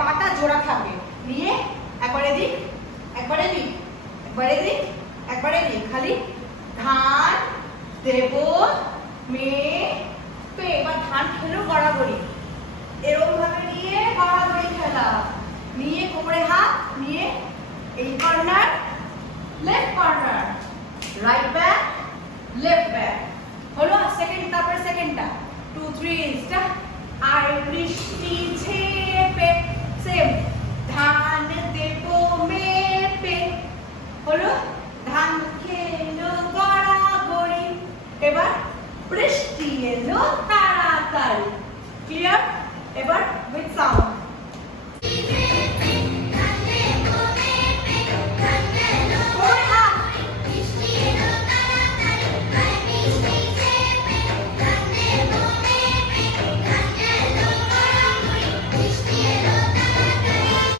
পাটা জোড়া থাকবে। নিয়ে একবার এদিক একবার এদিক একবার এদিক একবার এদিক, খালি ধান দেব মে পে। এবার ধান খেলেও গড়াগড়ি, এরকম ভাবে নিয়ে গড়াগড়ি খেলা, নিয়ে কোমরে হাত নিয়ে এই corner left corner, right back left back হলো। সেকেন্ড, তারপরে সেকেন্ডটা 2 3 স্টার্ট। আর বৃষ্টি ঝেপে